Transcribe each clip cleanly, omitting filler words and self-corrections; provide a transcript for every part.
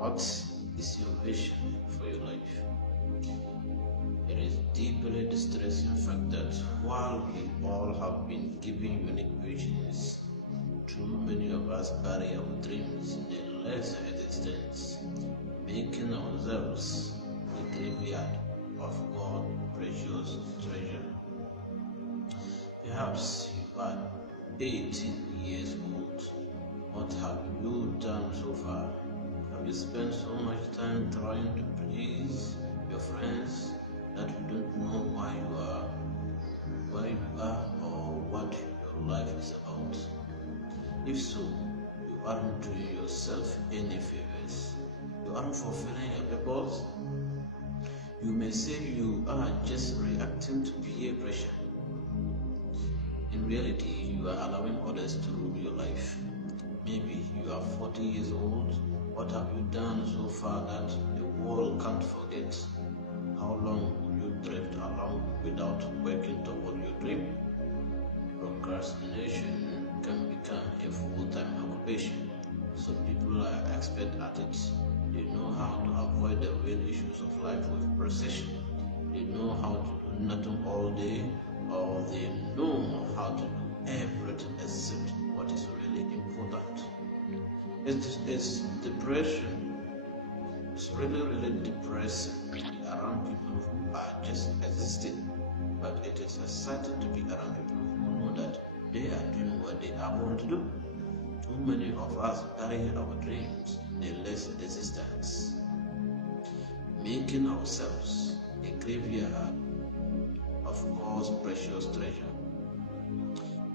What is your vision for your life? It is deeply distressing fact that while we all have been given unique visions, too many of us bury our dreams in a lesser existence, making ourselves a graveyard of God's precious treasure. Perhaps you are 18 years old. What have you done so far? Have you spent so much time trying to please your friends that you don't know why you are or what your life is about? If so, you aren't doing yourself any favors. You aren't fulfilling your purpose. You may say you are just reacting to peer pressure. In reality, you are allowing others to rule your life. Maybe you are 40 years old. What have you done so far that the world can't forget? How long will you drift along without working toward your dream? Procrastination can become a full-time occupation. Some people are expert at it. They know how to avoid the real issues of life with precision. They know how to do nothing all day, or they know how to do everything except what is really important. It's depression. It's really depressing to be around people who are just existing. But it is exciting to be around people who know that they are doing what they are born to do. Too many of us bury our dreams in a less existence, making ourselves a graveyard of God's precious treasure.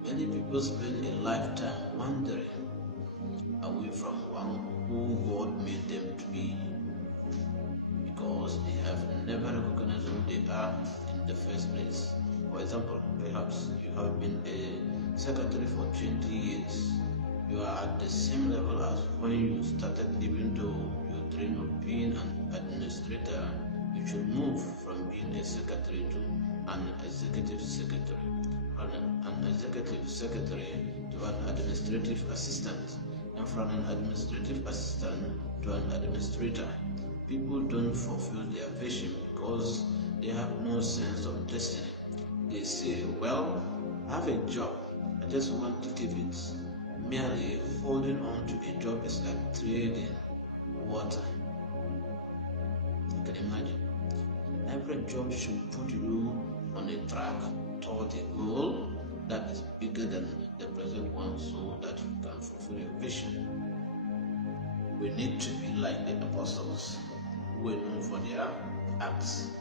Many people spend a lifetime wandering away from one who God made them to be because they have never recognized who they are in the first place. For example, perhaps you have been a secretary for 20 years. You are at the same level as when you started, even though you dream of being an administrator. You should move from being a secretary to an executive secretary, from an executive secretary to an administrative assistant, and from an administrative assistant to an administrator. People don't fulfill their vision because they have no sense of destiny. They say, well, I have a job, I just want to keep it. Merely holding on to a job is like trading water. You can imagine. Every job should put you on a track toward a goal that is bigger than the present one so that you can fulfill your vision. We need to be like the apostles who were known for their acts.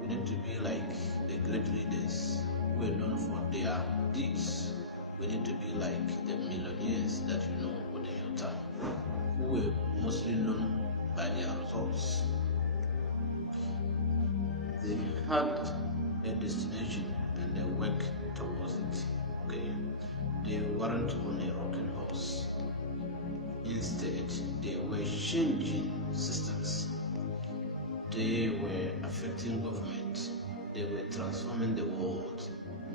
We need to be like the great leaders who were known for their deeds. We need to be like the millionaires that you know within your town, who were mostly known by their results. They had a destination and they worked towards it. Okay, they weren't on a rocking horse. Instead, they were changing systems. They were affecting government. They were transforming the world.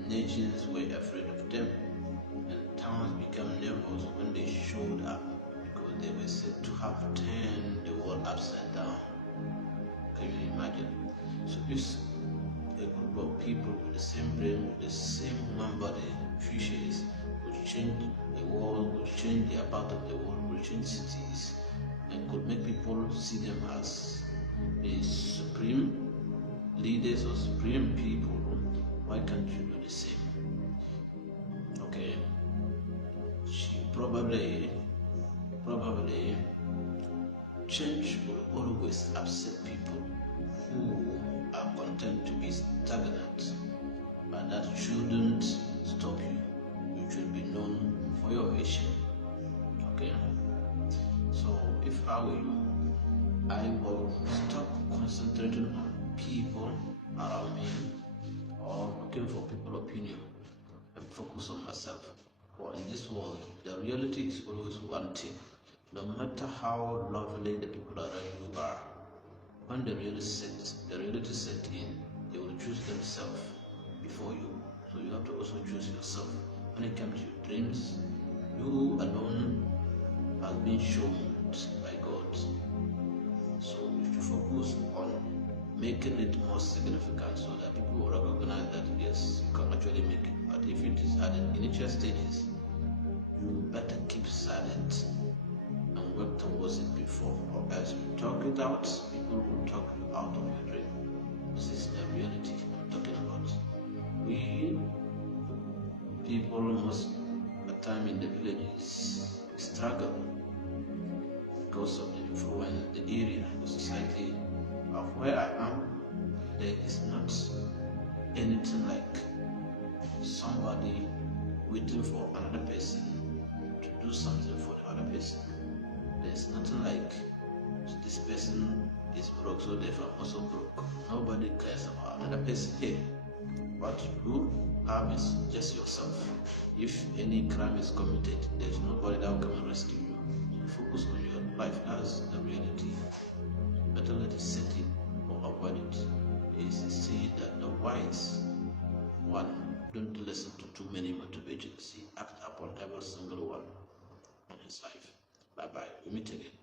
Nations were afraid of them, and towns became nervous when they showed up because they were said to have turned the world upside down. Can you imagine? So if a group of people with the same brain, with the same human body, fishes, would change the world, would change their part of the world, would change cities, and could make people see them as the supreme leaders or supreme people, why can't you do the same? Okay, she probably change will always upset people who are content to be stagnant, but that shouldn't stop you. You should be known for your vision. Okay, so if I were you, I will stop concentrating on people around me or looking for people's opinion and focus on myself. For in this world, the reality is always one thing. No matter how lovely the people around you are, when the reality set in, they will choose themselves before you. So you have to also choose yourself. When it comes to your dreams, you alone has been shown by God. making it more significant so that people will recognize that yes, you can actually make it. But if it is at the initial stages, you better keep silent and work towards it before, or else you talk it out, people will talk you out of your dream. This is the reality I'm talking about. We people most of the time in the villages struggle because of the influence, the area, the society of where I am. There is not anything like somebody waiting for another person to do something for the other person. There's nothing like this person is broke, so therefore I'm also broke. Nobody cares about another person here. What you have is just yourself. If any crime is committed, there's nobody that will come and rescue you. So focus on your life. That's the reality. Better let it set in or avoid it. Is see that the wise one don't listen to too many motivations. He act upon every single one in his life. Bye bye. We meet again.